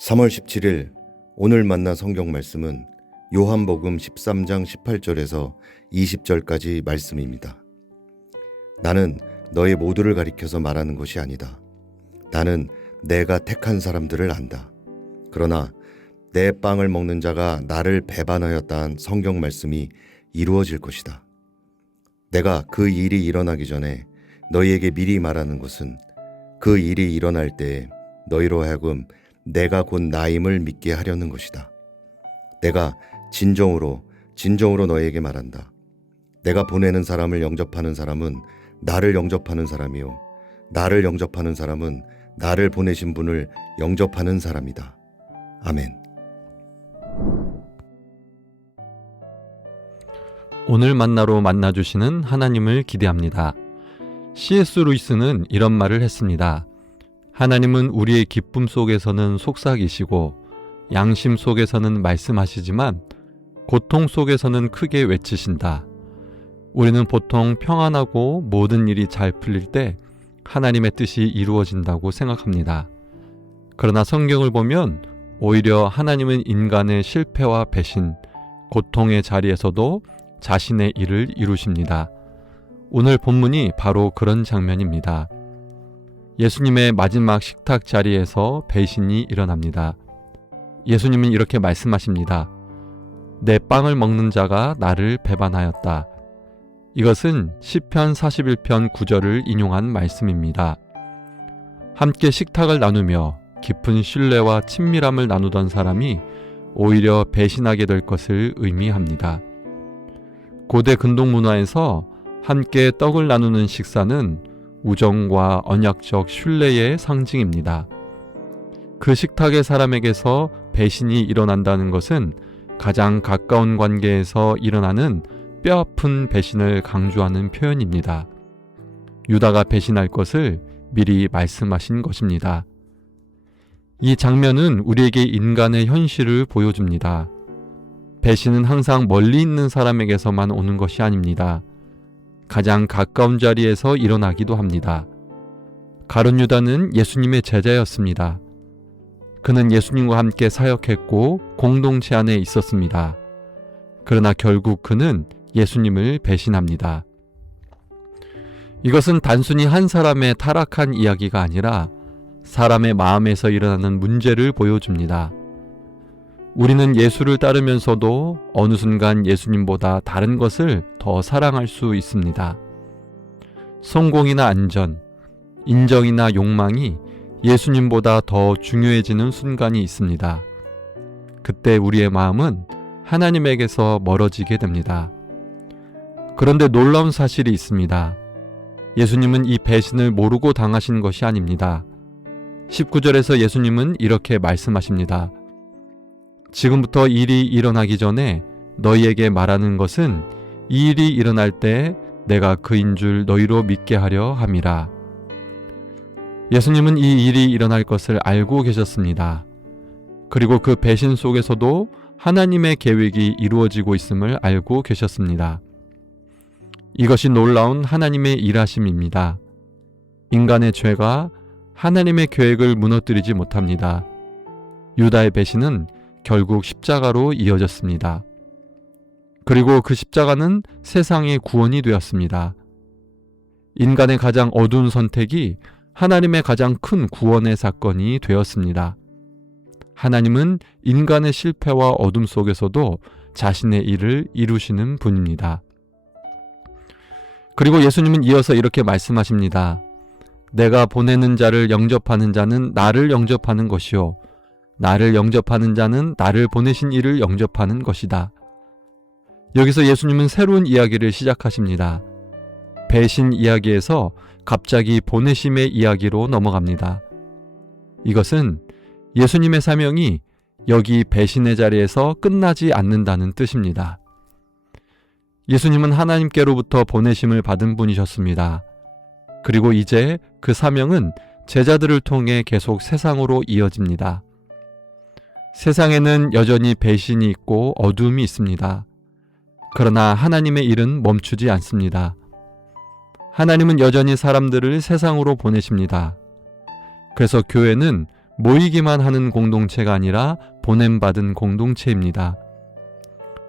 3월 17일 오늘 만난 성경 말씀은 요한복음 13장 18절에서 20절까지 말씀입니다. 나는 너희 모두를 가리켜서 말하는 것이 아니다. 나는 내가 택한 사람들을 안다. 그러나 내 빵을 먹는 자가 나를 배반하였다는 성경 말씀이 이루어질 것이다. 내가 그 일이 일어나기 전에 너희에게 미리 말하는 것은 그 일이 일어날 때에 너희로 하여금 내가 곧 나임을 믿게 하려는 것이다. 내가 진정으로 너희에게 말한다. 내가 보내는 사람을 영접하는 사람은 나를 영접하는 사람이요, 나를 영접하는 사람은 나를 보내신 분을 영접하는 사람이다. 아멘. 오늘 만나로 만나주시는 하나님을 기대합니다. C.S. 루이스는 이런 말을 했습니다. 하나님은 우리의 기쁨 속에서는 속삭이시고 양심 속에서는 말씀하시지만 고통 속에서는 크게 외치신다. 우리는 보통 평안하고 모든 일이 잘 풀릴 때 하나님의 뜻이 이루어진다고 생각합니다. 그러나 성경을 보면 오히려 하나님은 인간의 실패와 배신, 고통의 자리에서도 자신의 일을 이루십니다. 오늘 본문이 바로 그런 장면입니다. 예수님의 마지막 식탁 자리에서 배신이 일어납니다. 예수님은 이렇게 말씀하십니다. 내 빵을 먹는 자가 나를 배반하였다. 이것은 시편 41편 9절을 인용한 말씀입니다. 함께 식탁을 나누며 깊은 신뢰와 친밀함을 나누던 사람이 오히려 배신하게 될 것을 의미합니다. 고대 근동 문화에서 함께 떡을 나누는 식사는 우정과 언약적 신뢰의 상징입니다. 그 식탁의 사람에게서 배신이 일어난다는 것은 가장 가까운 관계에서 일어나는 뼈아픈 배신을 강조하는 표현입니다. 유다가 배신할 것을 미리 말씀하신 것입니다. 이 장면은 우리에게 인간의 현실을 보여줍니다. 배신은 항상 멀리 있는 사람에게서만 오는 것이 아닙니다. 가장 가까운 자리에서 일어나기도 합니다. 가룟 유다는 예수님의 제자였습니다. 그는 예수님과 함께 사역했고 공동체 안에 있었습니다. 그러나 결국 그는 예수님을 배신합니다. 이것은 단순히 한 사람의 타락한 이야기가 아니라 사람의 마음에서 일어나는 문제를 보여줍니다. 우리는 예수를 따르면서도 어느 순간 예수님보다 다른 것을 더 사랑할 수 있습니다. 성공이나 안전, 인정이나 욕망이 예수님보다 더 중요해지는 순간이 있습니다. 그때 우리의 마음은 하나님에게서 멀어지게 됩니다. 그런데 놀라운 사실이 있습니다. 예수님은 이 배신을 모르고 당하신 것이 아닙니다. 19절에서 예수님은 이렇게 말씀하십니다. 지금부터 일이 일어나기 전에 너희에게 말하는 것은 이 일이 일어날 때 내가 그인 줄 너희로 믿게 하려 함이라. 예수님은 이 일이 일어날 것을 알고 계셨습니다. 그리고 그 배신 속에서도 하나님의 계획이 이루어지고 있음을 알고 계셨습니다. 이것이 놀라운 하나님의 일하심입니다. 인간의 죄가 하나님의 계획을 무너뜨리지 못합니다. 유다의 배신은 결국 십자가로 이어졌습니다. 그리고 그 십자가는 세상의 구원이 되었습니다. 인간의 가장 어두운 선택이 하나님의 가장 큰 구원의 사건이 되었습니다. 하나님은 인간의 실패와 어둠 속에서도 자신의 일을 이루시는 분입니다. 그리고 예수님은 이어서 이렇게 말씀하십니다. 내가 보내는 자를 영접하는 자는 나를 영접하는 것이요, 나를 영접하는 자는 나를 보내신 이를 영접하는 것이다. 여기서 예수님은 새로운 이야기를 시작하십니다. 배신 이야기에서 갑자기 보내심의 이야기로 넘어갑니다. 이것은 예수님의 사명이 여기 배신의 자리에서 끝나지 않는다는 뜻입니다. 예수님은 하나님께로부터 보내심을 받은 분이셨습니다. 그리고 이제 그 사명은 제자들을 통해 계속 세상으로 이어집니다. 세상에는 여전히 배신이 있고 어둠이 있습니다. 그러나 하나님의 일은 멈추지 않습니다. 하나님은 여전히 사람들을 세상으로 보내십니다. 그래서 교회는 모이기만 하는 공동체가 아니라 보냄받은 공동체입니다.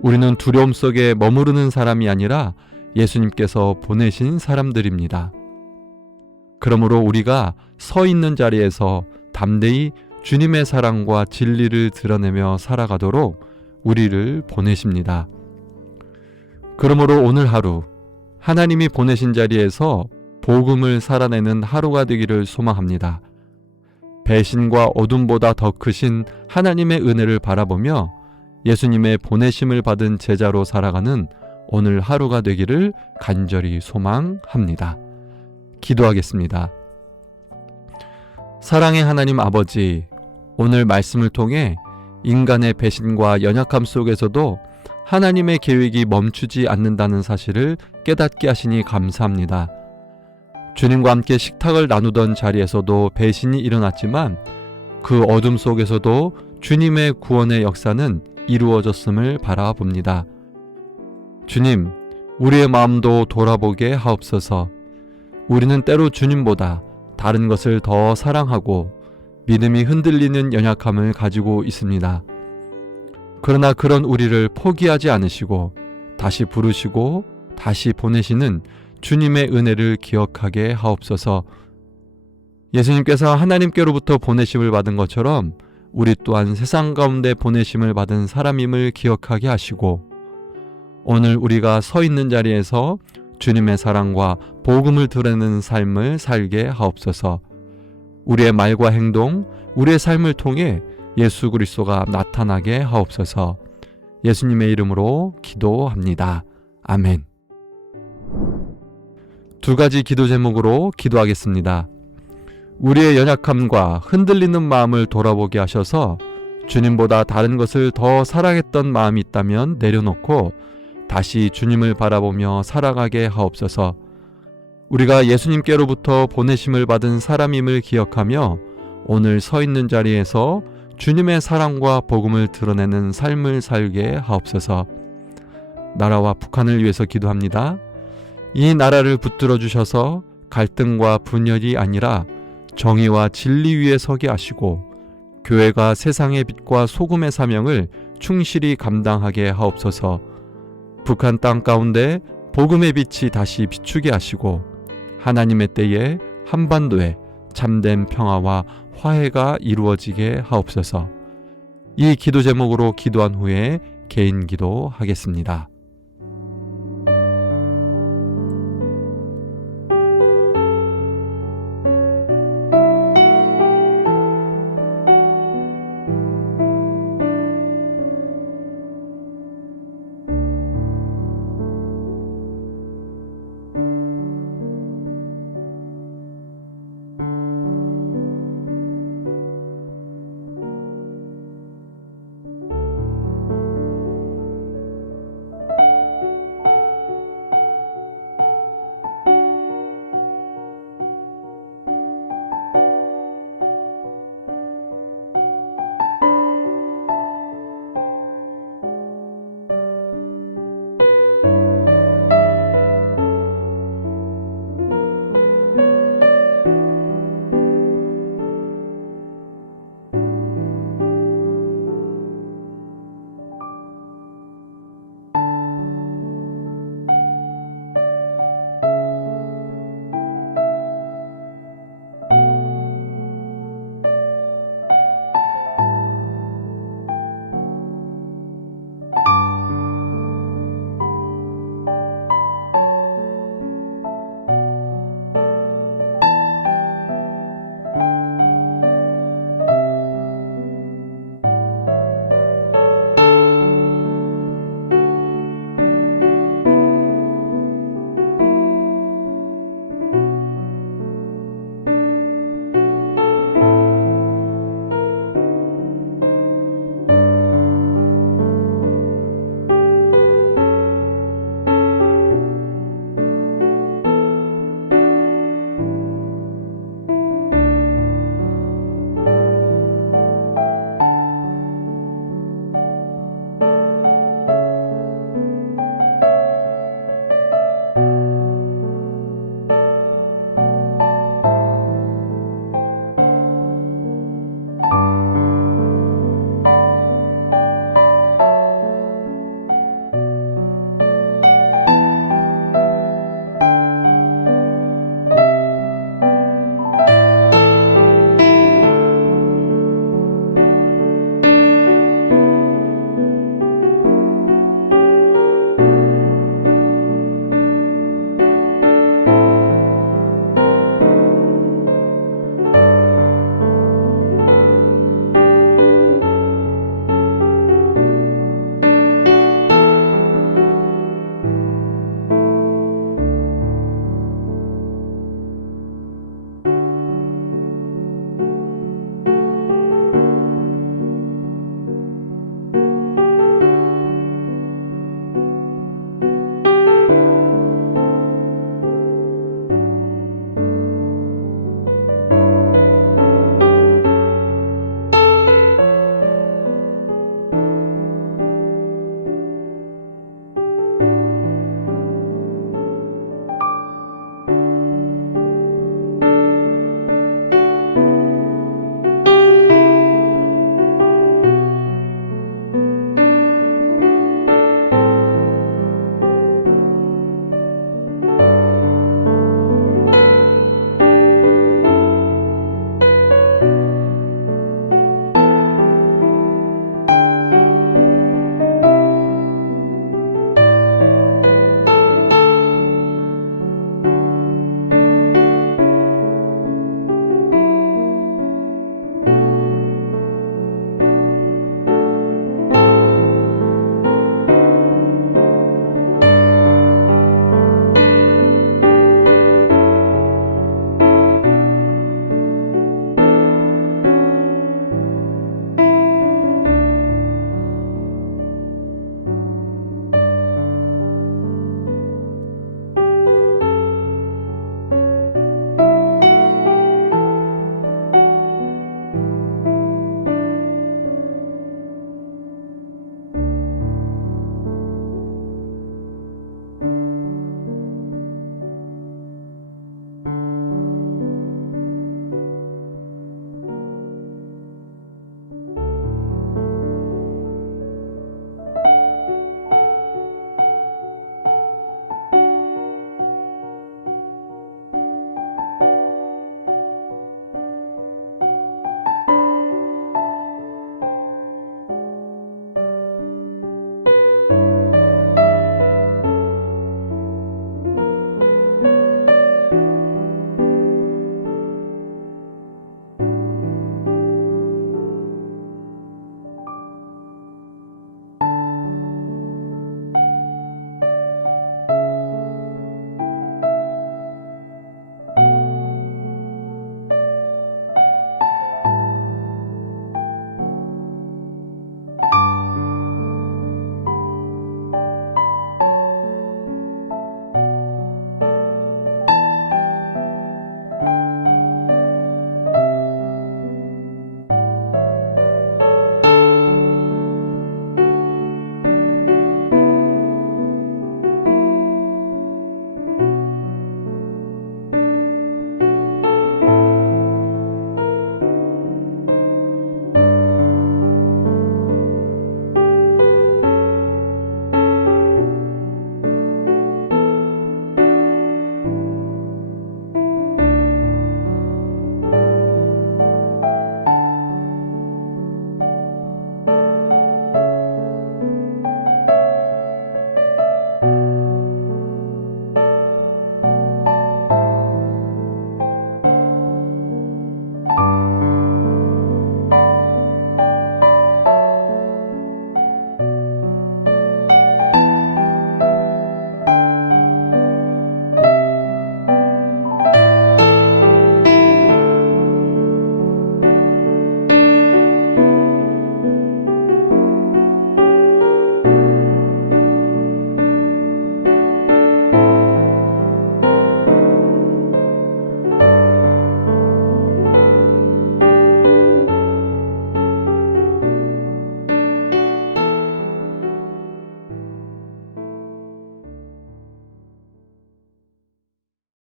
우리는 두려움 속에 머무르는 사람이 아니라 예수님께서 보내신 사람들입니다. 그러므로 우리가 서 있는 자리에서 담대히 주님의 사랑과 진리를 드러내며 살아가도록 우리를 보내십니다. 그러므로 오늘 하루 하나님이 보내신 자리에서 복음을 살아내는 하루가 되기를 소망합니다. 배신과 어둠보다 더 크신 하나님의 은혜를 바라보며 예수님의 보내심을 받은 제자로 살아가는 오늘 하루가 되기를 간절히 소망합니다. 기도하겠습니다. 사랑의 하나님 아버지, 오늘 말씀을 통해 인간의 배신과 연약함 속에서도 하나님의 계획이 멈추지 않는다는 사실을 깨닫게 하시니 감사합니다. 주님과 함께 식탁을 나누던 자리에서도 배신이 일어났지만 그 어둠 속에서도 주님의 구원의 역사는 이루어졌음을 바라봅니다. 주님, 우리의 마음도 돌아보게 하옵소서. 우리는 때로 주님보다 다른 것을 더 사랑하고 믿음이 흔들리는 연약함을 가지고 있습니다. 그러나 그런 우리를 포기하지 않으시고 다시 부르시고 다시 보내시는 주님의 은혜를 기억하게 하옵소서. 예수님께서 하나님께로부터 보내심을 받은 것처럼 우리 또한 세상 가운데 보내심을 받은 사람임을 기억하게 하시고 오늘 우리가 서 있는 자리에서 주님의 사랑과 복음을 드러내는 삶을 살게 하옵소서. 우리의 말과 행동, 우리의 삶을 통해 예수 그리스도가 나타나게 하옵소서. 예수님의 이름으로 기도합니다. 아멘. 두 가지 기도 제목으로 기도하겠습니다. 우리의 연약함과 흔들리는 마음을 돌아보게 하셔서 주님보다 다른 것을 더 사랑했던 마음이 있다면 내려놓고 다시 주님을 바라보며 살아가게 하옵소서. 우리가 예수님께로부터 보내심을 받은 사람임을 기억하며 오늘 서 있는 자리에서 주님의 사랑과 복음을 드러내는 삶을 살게 하옵소서. 나라와 북한을 위해서 기도합니다. 이 나라를 붙들어 주셔서 갈등과 분열이 아니라 정의와 진리 위에 서게 하시고 교회가 세상의 빛과 소금의 사명을 충실히 감당하게 하옵소서. 북한 땅 가운데 복음의 빛이 다시 비추게 하시고 하나님의 때에 한반도에 참된 평화와 화해가 이루어지게 하옵소서. 이 기도 제목으로 기도한 후에 개인 기도하겠습니다.